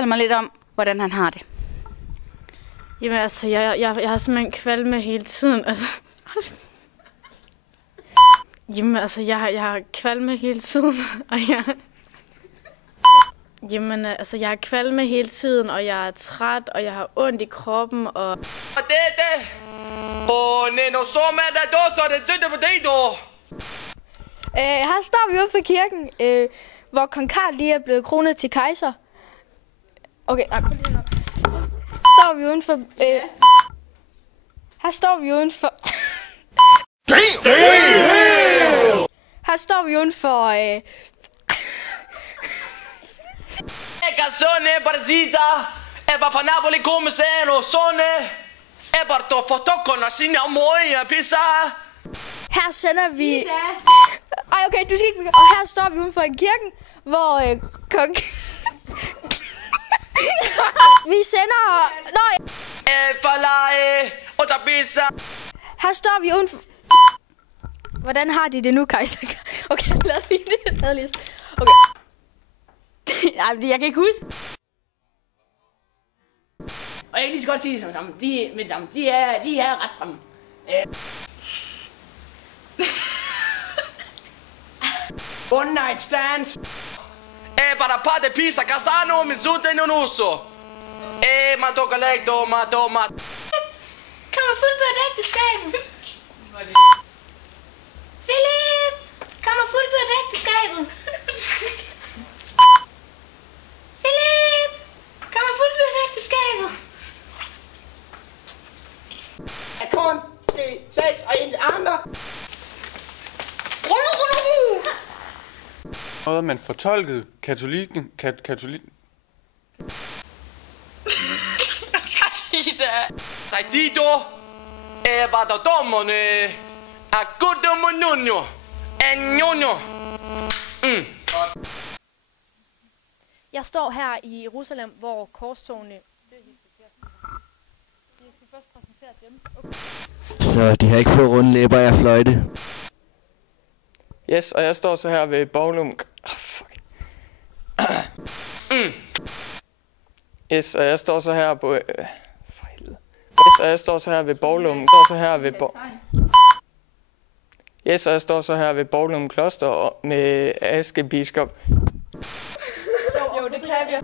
fortælle mig lidt om, hvordan han har det? Jamen altså, jeg har simpelthen kvalme hele tiden. Altså. Jamen altså, jeg har kvalme hele tiden, og Jamen altså, jeg har kvalme hele tiden, og jeg er træt, og jeg har ondt i kroppen, og... Her står vi ude for kirken, hvor kong Karl lige er blevet kronet til kejser. Okay, nej, står vi udenfor... Her står vi udenfor... Her står vi udenfor... Canzone precisa e va fa Napoli come seno sone e parto foto con la signa moia pisa. Her sender vi... Ej, okay, du skal ikke... Og her står vi uden for en kirken, hvor kong... Vi sender... Nej. Og der pisa. Her står vi uden for... Hvordan har de det nu, kejser? Okay, lad lige det. Okay. Ej, jeg kan ikke huske. Og jeg kan lige så godt sige det sammen. De er ret fremme. One night stands. Para parte pisa casano mi sutte non uso. Ma tocca letto, ma. Kan man fuldbyrde ægteskabet? Philip! Kan man fuldbyrde ægteskabet? Philip! Kan man fuldbyrde ægteskabet? Korn til 6 og en andre. Noget man fortolkede katolikken. Dai Tito vado domone a godomo nonno e nonno. Jeg står her i Jerusalem, hvor korstogene... Jeg skal først præsentere dem. Okay. Så de har ikke fået runde læber af fløjte. Yes, og jeg står så her ved Boglum. Yes, og jeg står så her på... for helvede. Yes, og jeg står så her ved Boglum. Yes, og jeg står så her ved Boglum Kloster med Askebiskop. Jo, det kan vi.